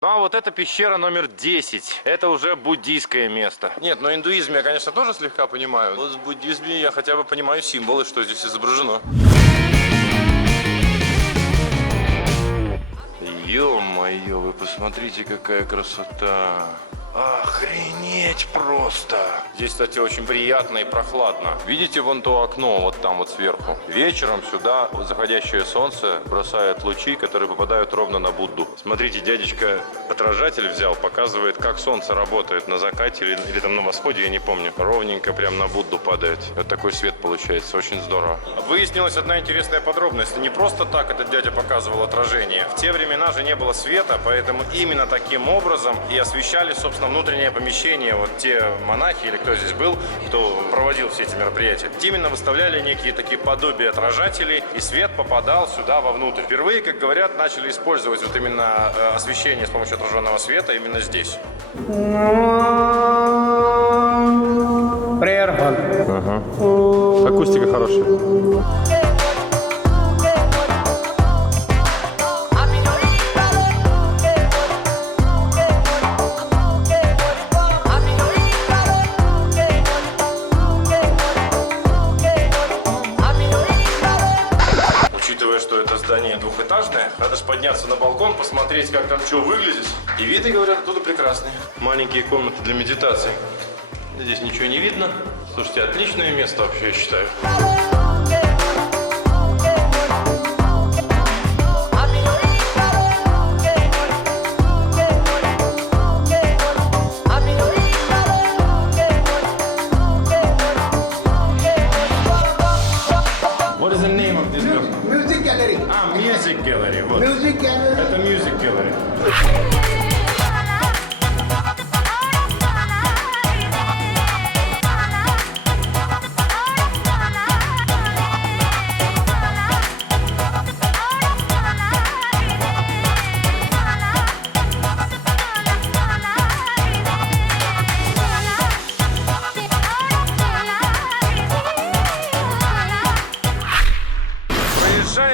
Ну а вот это пещера номер 10. Это уже буддийское место. Нет, но индуизм я, конечно, тоже слегка понимаю. Вот в буддизме я хотя бы понимаю символы, что здесь изображено. Ё-моё, вы посмотрите, какая красота. Охренеть просто! Здесь, кстати, очень приятно и прохладно. Видите вон то окно, вот там вот сверху? Вечером сюда заходящее солнце бросает лучи, которые попадают ровно на Будду. Смотрите, дядечка отражатель взял, показывает, как солнце работает на закате или там на восходе, я не помню. Ровненько прям на Будду падает. Вот такой свет получается, очень здорово. Выяснилась одна интересная подробность. Не просто так этот дядя показывал отражение. В те времена же не было света, поэтому именно таким образом и освещали, собственно, внутреннее помещение. Вот те монахи или кто здесь был, кто проводил все эти мероприятия, именно выставляли некие такие подобия отражателей, и свет попадал сюда вовнутрь. Впервые, как говорят, начали использовать вот именно освещение с помощью отраженного света именно здесь. Ага. Акустика хорошая. Здание двухэтажное. Надо же подняться на балкон, посмотреть, как там что выглядит. И виды, говорят, оттуда прекрасные. Маленькие комнаты для медитации. Здесь ничего не видно. Слушайте, отличное место вообще, я считаю. Music Gallery, вот. Music Gallery. Это Music Gallery.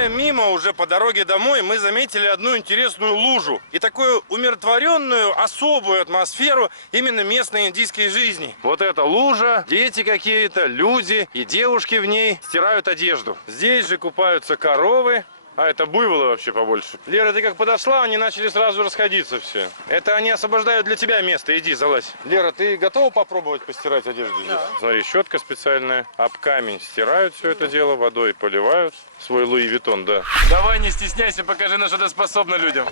Мимо уже по дороге домой мы заметили одну интересную лужу и такую умиротворенную, особую атмосферу именно местной индийской жизни. Вот эта лужа, дети какие-то, люди и девушки в ней стирают одежду. Здесь же купаются коровы. А это буйволы вообще побольше. Лера, ты как подошла, они начали сразу расходиться все. Это они освобождают для тебя место. Иди, залазь. Лера, ты готова попробовать постирать одежду здесь? Да. Смотри, щетка специальная. Об камень стирают все это дело, водой поливают. Свой Луи Виттон, да. Давай, не стесняйся, покажи, на что ты способна людям.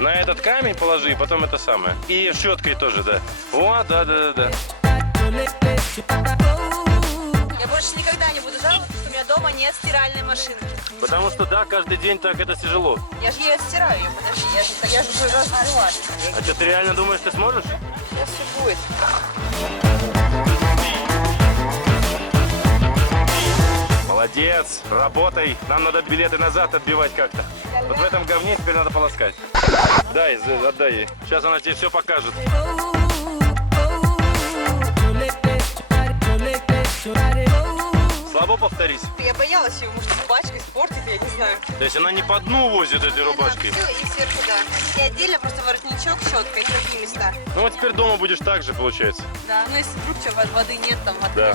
На этот камень положи, потом это самое. И щеткой тоже, да. О, да. Я больше никогда не буду жаловаться, что у меня дома нет стиральной машины. Потому что, да, каждый день так это тяжело. Я же ее стираю, подожди, я же уже раз взяла. А что, ты реально думаешь, ты сможешь? Сейчас все будет. Молодец, работай. Нам надо билеты назад отбивать как-то. Вот в этом говне теперь надо полоскать. Дай, отдай ей. Сейчас она тебе все покажет. Слабо повторись. Я боялась ее, может, пачкой испортить, я не знаю. То есть она не по дну возит эти рубашки? Да, все, и сверху, да. И отдельно просто воротничок, щетка и другие места. Ну вот теперь дома будешь так же, получается. Да, ну если вдруг что, воды нет, там воды. Да.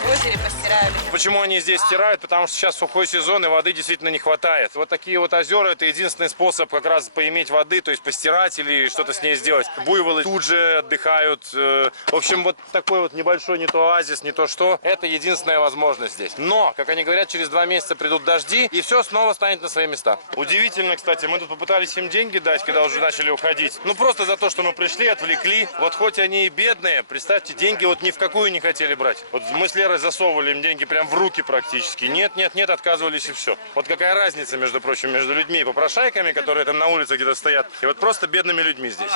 В озере постирали. Почему они здесь стирают? Потому что сейчас сухой сезон и воды действительно не хватает. Вот такие вот озера — это единственный способ как раз поиметь воды, то есть постирать или что-то с ней сделать. Буйволы тут же отдыхают. В общем, вот такой вот небольшой не то оазис, не то что. Это единственная возможность здесь. Но, как они говорят, через 2 месяца придут дожди, и все снова станет на свои места. Удивительно, кстати, мы тут попытались им деньги дать, когда уже начали уходить. Ну, просто за то, что мы пришли, отвлекли. Вот хоть они и бедные, представьте, деньги вот ни в какую не хотели брать. Вот мы с Лерой засовывали им деньги прям в руки практически. Нет, отказывались и все. Вот какая разница, между прочим, между людьми и попрошайками, которые там на улице где-то стоят, и вот просто бедными людьми здесь.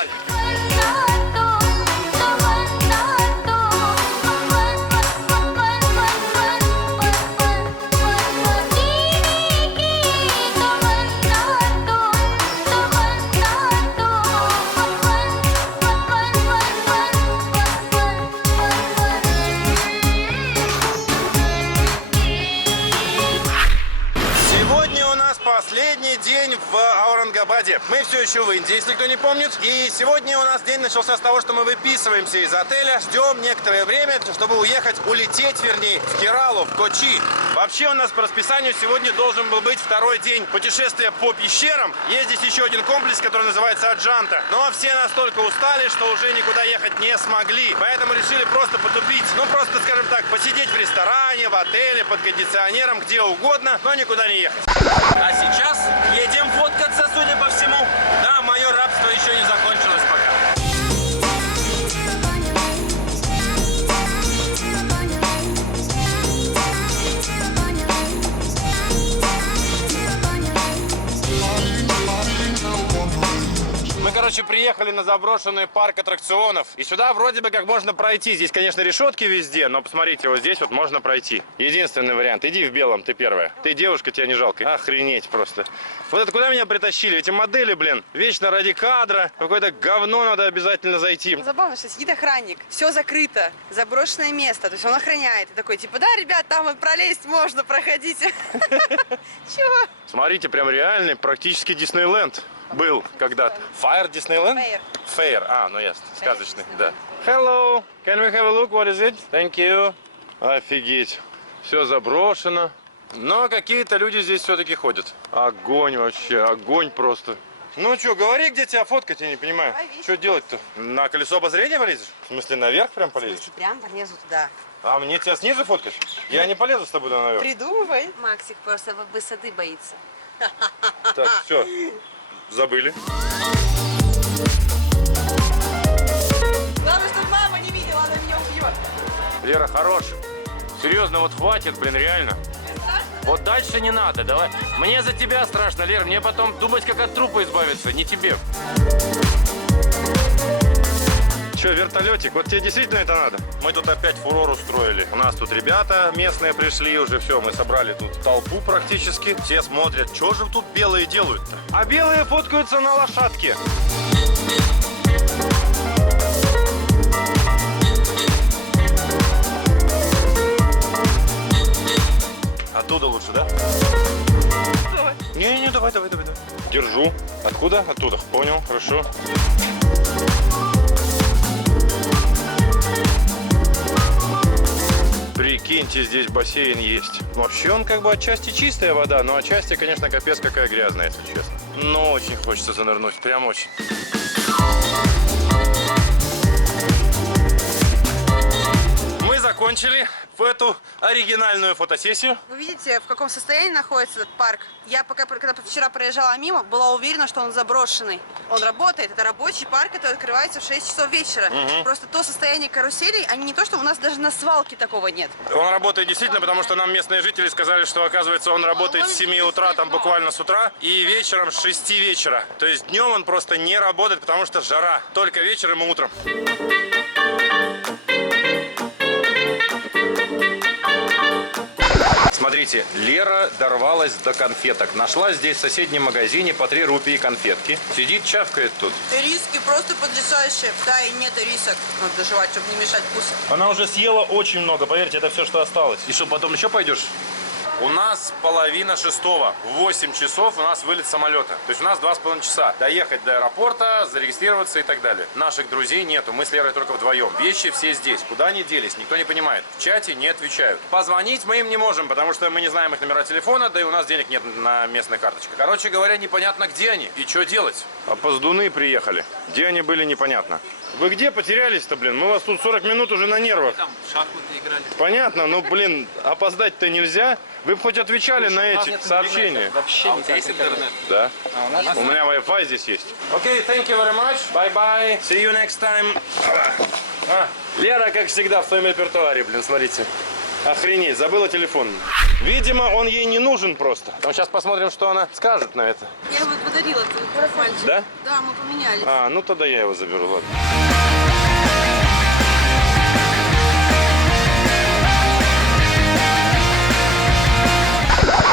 последний день в Аурангабаде. Мы все еще в Индии, если кто не помнит. И сегодня у нас день начался с того, что мы выписываемся из отеля, ждем некоторое время, чтобы улететь, вернее, в Кералу, в Кочи. Вообще у нас по расписанию сегодня должен был быть второй день путешествия по пещерам. Есть здесь еще один комплекс, который называется Аджанта. Но все настолько устали, что уже никуда ехать не смогли. Поэтому решили просто потупить. Ну, просто, скажем так, посидеть в ресторане, в отеле, под кондиционером, где угодно, но никуда не ехать. А сейчас едем фоткаться, судя по всему. Да, мое рабство еще не закончилось пока. Мы, короче, приехали на заброшенный парк аттракционов. И сюда вроде бы как можно пройти. Здесь, конечно, решетки везде, но посмотрите, вот здесь вот можно пройти. Единственный вариант. Иди в белом, ты первая. Ты девушка, тебя не жалко. Охренеть просто. Вот это куда меня притащили? Эти модели, блин, вечно ради кадра. Какое-то говно надо обязательно зайти. Забавно, что сидит охранник, все закрыто, заброшенное место, то есть он охраняет. И такой, типа, да, ребят, там вот пролезть можно, проходите. Чего? Смотрите, прям реальный, практически Диснейленд был когда-то. Fire Disneyland? Fair. А, ну ясно, сказочный, да. Hello, can we have a look? What is it? Thank you. Офигеть. Все заброшено. Но какие-то люди здесь все-таки ходят. Огонь вообще, огонь просто. Ну что, говори, где тебя фоткать, я не понимаю. Что делать-то? На колесо обозрения полезешь? В смысле, наверх прям полезешь? Прям полезу туда. А мне тебя снизу фоткать? Я не полезу с тобой наверх. Придумывай. Максик просто высоты боится. Так, все. Забыли. Главное, чтобы мама не видела, она меня убьет. Лера, хорош. Серьезно, вот хватит, блин, реально. Вот дальше не надо, давай. Мне за тебя страшно, Лер, мне потом думать, как от трупа избавиться, не тебе. Че, вертолетик? Вот тебе действительно это надо? Мы тут опять фурор устроили. У нас тут ребята местные пришли уже, все, мы собрали тут толпу практически. Все смотрят, что же тут белые делают-то? А белые фоткаются на лошадке. Оттуда лучше, да? Не, давай. Держу. Откуда? Оттуда. Понял, хорошо. Прикиньте, здесь бассейн есть. Вообще он как бы отчасти чистая вода, но отчасти, конечно, капец какая грязная, если честно. Но очень хочется занырнуть, прям очень. Мы закончили эту оригинальную фотосессию. Вы видите, в каком состоянии находится этот парк? Я когда вчера проезжала мимо, была уверена, что он заброшенный. Он работает, это рабочий парк, который открывается в 6 часов вечера. Просто то состояние каруселей, они не то, что у нас даже на свалке такого нет. Он работает действительно, потому что нам местные жители сказали, что, оказывается, он работает с 7 утра, там буквально с утра, и вечером с 6 вечера. То есть днем он просто не работает, потому что жара. Только вечером и утром. Смотрите, Лера дорвалась до конфеток. Нашла здесь в соседнем магазине по 3 рупии конфетки. Сидит, чавкает тут. Риски просто потрясающие. Да, и нет рисок. Надо доживать, чтобы не мешать вкусу. Она уже съела очень много, поверьте, это все, что осталось. И что, потом еще пойдешь? У нас 5:30. В 8 часов у нас вылет самолета. То есть у нас 2,5 часа. Доехать до аэропорта, зарегистрироваться и так далее. Наших друзей нету. Мы с Лерой только вдвоем. Вещи все здесь. Куда они делись? Никто не понимает. В чате не отвечают. Позвонить мы им не можем, потому что мы не знаем их номера телефона, да и у нас денег нет на местной карточке. Короче говоря, непонятно, где они и что делать. Опоздуны приехали. Где они были, непонятно. Вы где потерялись-то, блин? Мы вас тут 40 минут уже на нервах. Там в шахматы играли. Понятно, но, блин, опоздать-то нельзя. Вы бы хоть отвечали на эти сообщения. Вообще у тебя есть интернет? Да. У меня Wi-Fi здесь есть. Окей, thank you very much. Bye-bye. See you next time. Лера, как всегда, в своем репертуаре, блин, смотрите. Охренеть, забыла телефон. Видимо, он ей не нужен просто. Ну, сейчас посмотрим, что она скажет на это. Я его подарила, это мальчик. Да? Да, мы поменялись. А, ну тогда я его заберу, ладно.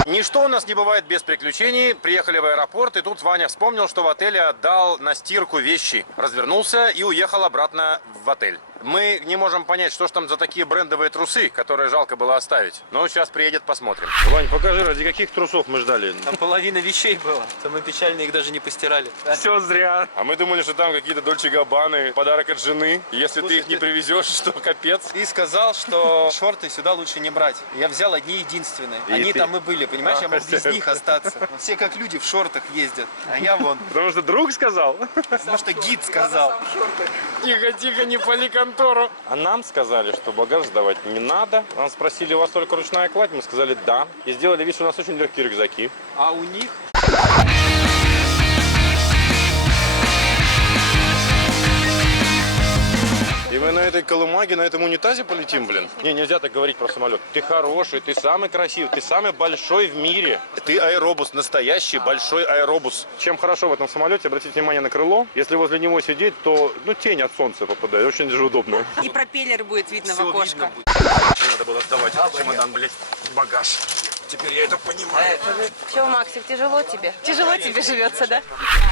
Ничто у нас не бывает без приключений. Приехали в аэропорт, и тут Ваня вспомнил, что в отеле отдал на стирку вещи. Развернулся и уехал обратно в отель. Мы не можем понять, что ж там за такие брендовые трусы, которые жалко было оставить. Но сейчас приедет, посмотрим. Вань, покажи, ради каких трусов мы ждали. Там половина вещей было. Самое печальное, их даже не постирали. Все зря. А мы думали, что там какие-то Дольче Габбаны, подарок от жены. Если ты их не привезешь, что капец. Ты сказал, что шорты сюда лучше не брать. Я взял одни единственные. И Они ты- там и были, понимаешь? Я мог без них остаться. Все как люди в шортах ездят. А я вон. Потому что друг сказал. Потому что гид сказал. Тихо, тихо, не пали контору. А нам сказали, что багаж сдавать не надо. Нас спросили, у вас только ручная кладь? Мы сказали, да. И сделали вид, что у нас очень легкие рюкзаки. А у них... И мы на этой колымаге, на этом унитазе полетим, блин. Не, нельзя так говорить про самолет. Ты хороший, ты самый красивый, ты самый большой в мире. Ты аэробус, настоящий большой аэробус. Чем хорошо в этом самолете, обратите внимание на крыло. Если возле него сидеть, то тень от солнца попадает. Очень даже удобно. И пропеллер будет видно в окошко. Не надо было сдавать чемодан, блядь, багаж. Теперь я это понимаю. Че, Максик, тяжело тебе? Тяжело тебе живется, да?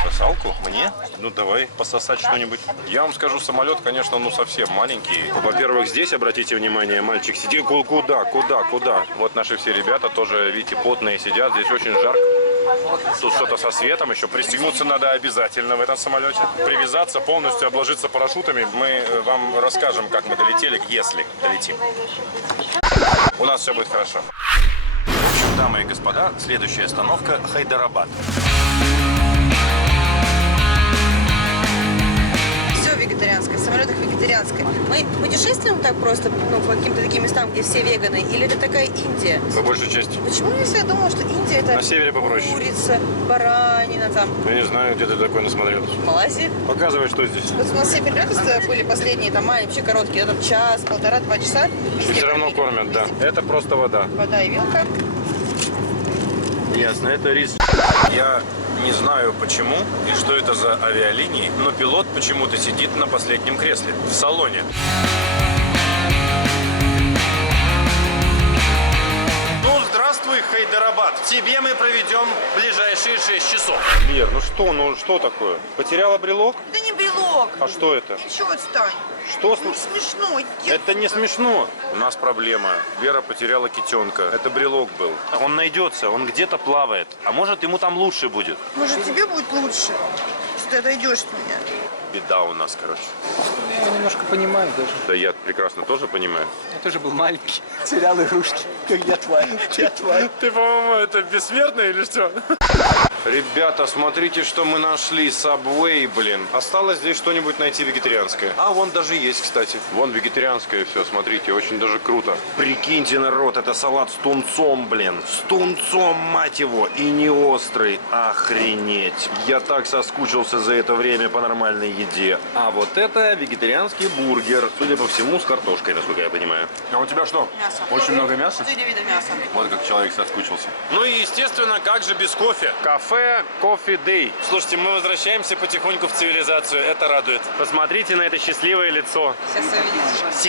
Сосалку? Мне? Ну давай пососать что-нибудь. Я вам скажу, самолет, конечно, ну совсем маленький. Во-первых, здесь, обратите внимание, мальчик сидит. Куда? Вот наши все ребята тоже, видите, потные сидят. Здесь очень жарко. Тут что-то со светом еще. Пристегнуться надо обязательно в этом самолете. Привязаться, полностью обложиться парашютами. Мы вам расскажем, как мы долетели, если долетим. У нас все будет хорошо. Дамы и господа, следующая остановка Хайдарабад. Все вегетарианское, в самолетах вегетарианское. Мы путешествуем так просто, ну, по каким-то таким местам, где все веганы, или это такая Индия? По большей части. Почему я всегда думала, что Индия это На севере попроще. курица, баранина там? Я не знаю, где ты такой насмотрелся. Малайзия. Показывай, что здесь. Вот у нас все перелеты были последние, там вообще короткие, там час, полтора-два часа. И Везде все равно кормили. кормят, да. Везде Это просто вода. вода и вилка. Ясно, это рис. Я не знаю почему и что это за авиалинии, но пилот почему-то сидит на последнем кресле в салоне. Ну, здравствуй, Хайдарабад. Тебе мы проведем ближайшие 6 часов. Лер, ну что такое? Потеряла брелок? Да не брелок. А что это? Ничего, отстань. Что Не смешно. Это не смешно. У нас проблема. Вера потеряла китенка. Это брелок был. Он найдется, он где-то плавает. А может, ему там лучше будет. Может, тебе будет лучше, если ты отойдешь от меня? Беда у нас, короче. Я немножко понимаю даже. Да я прекрасно тоже понимаю. Я тоже был маленький. Терял игрушки. Как я тварь. Я тварь. Ты, по-моему, это бессмертный или что? Ребята, смотрите, что мы нашли. Subway, блин. Осталось здесь что-нибудь найти вегетарианское. А, вон даже есть, кстати. Вон вегетарианское все, смотрите, очень даже круто. Прикиньте, народ, это салат с тунцом, блин. С тунцом, мать его, и не острый. Охренеть. Я так соскучился за это время по нормальной еде. А вот это вегетарианский бургер. Судя по всему, с картошкой, насколько я понимаю. А у тебя что? Мясо. Очень много мяса? 4 вида мяса. Вот как человек соскучился. Ну и, естественно, как же без кофе? Кафе Coffee Day. Слушайте, мы возвращаемся потихоньку в цивилизацию, это радует. Посмотрите на это счастливое лицо. Сейчас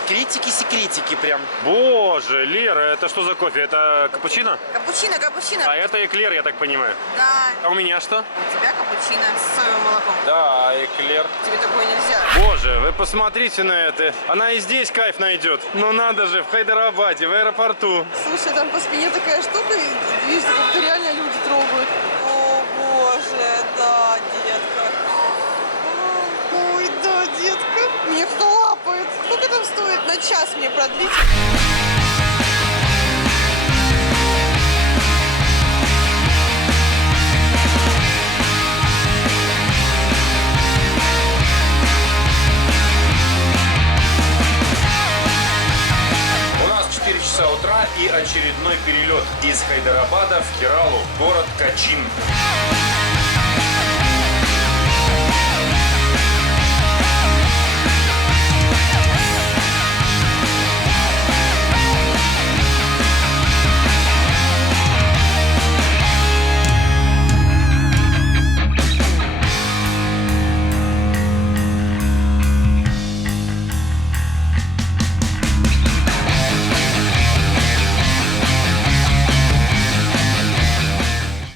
увидите. Секретики прям. Боже, Лера, это что за кофе? Это капучино? Капучино, капучино. А это эклер, я так понимаю. Да. А у меня что? У тебя капучино с соевым молоком. Да, эклер. Тебе такое нельзя. Боже, вы посмотрите на это. Она и здесь кайф найдет. Ну надо же, в Хайдарабаде, в аэропорту. Слушай, там по спине такая штука, и видишь, как реально люди трогают. О, боже, да, детка. Ой, да, детка. Мне кто лапает. Сколько там стоит? На час мне продлить. У нас 4 часа утра и очередной перелет из Хайдарабада в Кералу, город Качин.